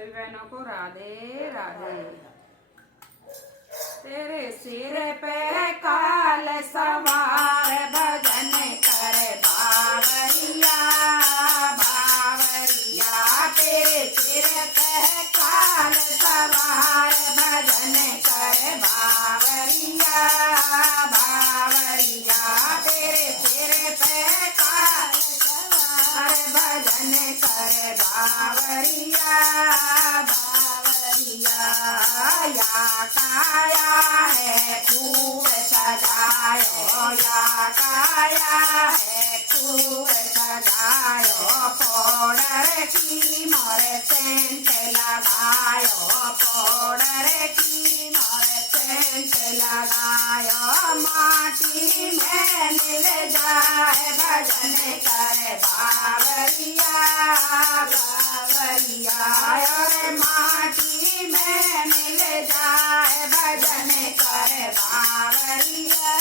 सभी बहनों को राधे राधे। तेरे सिर पे काल सवार भजन कर बावरिया बावरिया। तेरे सिर पे काल सवार भजन कर बावरिया बावरिया। तेरे सिर पे काल सवार भजन कर बावरिया बावरिया। या काया है खूब सजायो या काया है खूब सजायो। पाउडर की मोर सेंट लगायो पाउडर की मोर सेंट लगायो। माटी में मिल जाए भजन कर बावरिया बावरिया। और माटी में मिल जाए भजन कर बावरिया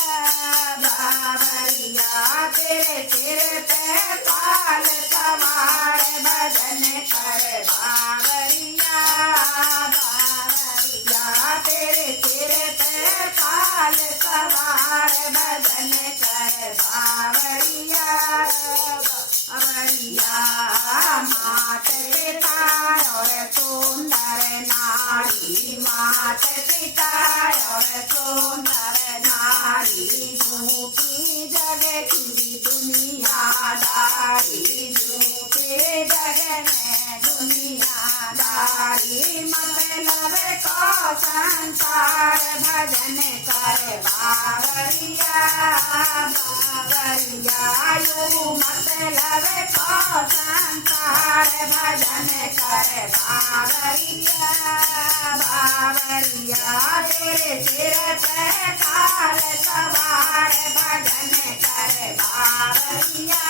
बावरिया। तेरे सिर पे काल सवार भजन कर बावरिया बावरिया। तेरे सिर पे काल सवार भजन कर बावरिया बावरिया। मात पिता और सुंदर नारी मात पिता और सुंदर नारी। झूठी जग की दुनियादारी झूठे जग में दुनियादारी। मतलब को संसार भजन कर बावरिया बावरिया। यू मतलब को संसार भजन कर बावरिया बावरिया। तेरे सिर पे काल सवार भजन कर बावरिया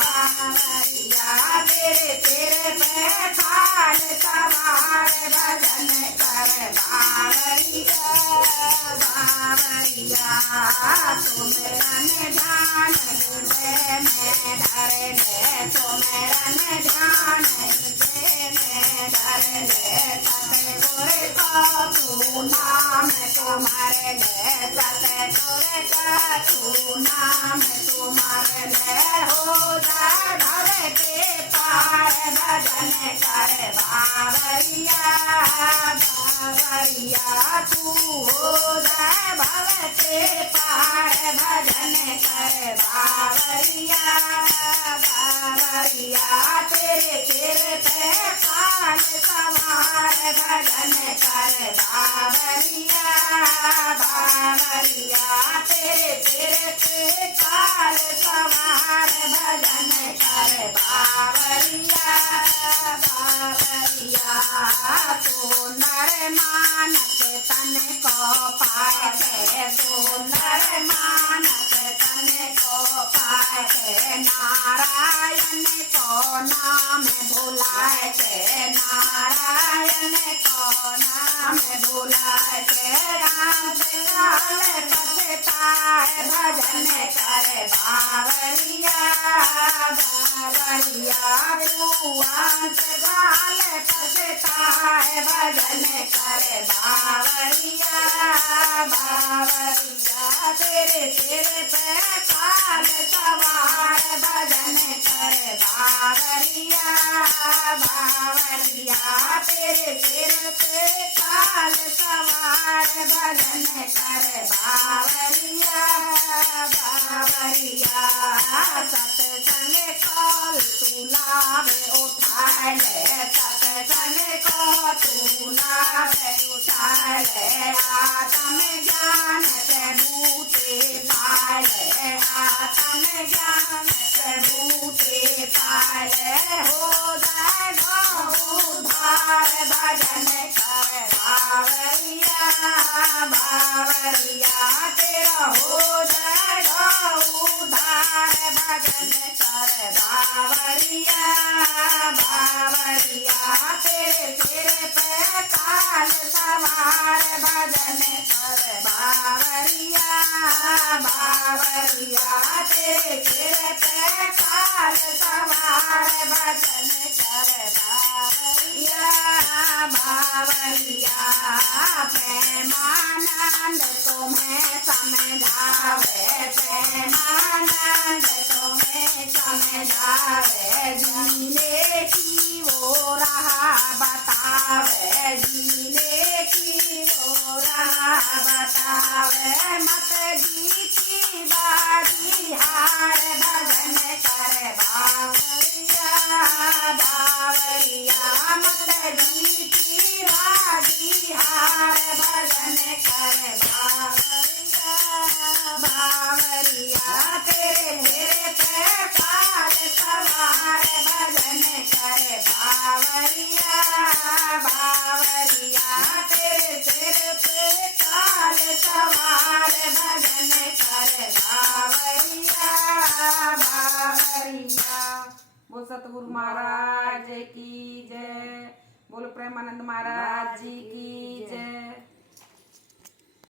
बावरिया। तेरे सिर पे काल सवार भजन कर बावरिया बावरिया। सुमिरन ध्यान हृदय में धर ले सुमिरन ध्यान हृदय में धर ले। सतगुर को तू नाम तुम्हार ले सतगुर का तू नाम तुम्हार ले। हो जाए भव के पार भजन कर बावरिया बावरिया। तू हो जाए भव के पार भजन कर बावरिया बावरिया। तेरे सिर पे काल सवार भजन कर बावरिया बावरिया। तेरे सिर पे काल सवार भजन कर बावरिया बावरिया। सुंदर मानस तन को पाए के सुंदर मानस तन को पाए के। नारायण को नाम भुलाए के नारायण को नाम भुलाए के। राम लाल पछताए भजन कर बावरिया बावरिया। पुआंस लाल पछताए भजन कर बावरिया बावरिया। तेरे सिर पे काल सवार भजन कर बावरिया बावरिया। तेरे सिर पे काल सवार भजन कर बावरिया बावरिया। सत्संग कौल तू लाभ उठा ले सत्संग को तू लाभ उठा ले। आत्म ज्ञान से बूटे पाले आत्म ज्ञान से बूटे पाले। हो जाए उद्धार भजन कर बावरिया बावरिया। तेरा हो जाएगा उद्धार भजन कर बावरिया बावरिया। तेरे सिर पे काल सवार भजन कर बावरिया बावरिया। तेरे सिर पे काल सवार भजन कर बावरिया बावरिया प्रेमानंद तुम्हें समझावे प्रेमानंद तुम्हें समझावे जीने की वो राह बतावे जीने की वो राह बतावे मत जीती बाजी हार भजन करे बावरिया बावरिया मत जीती बाजी हार भजन करे बावरिया बावरिया तेरे मेरे पे काल सवार भजन करे बावरिया बावरिया तेरे सिर पे काल सवार भजन करे बावरिया बावरिया। बोल सतगुरु महाराज की जय। बोल प्रेमानंद महाराज जी की जय।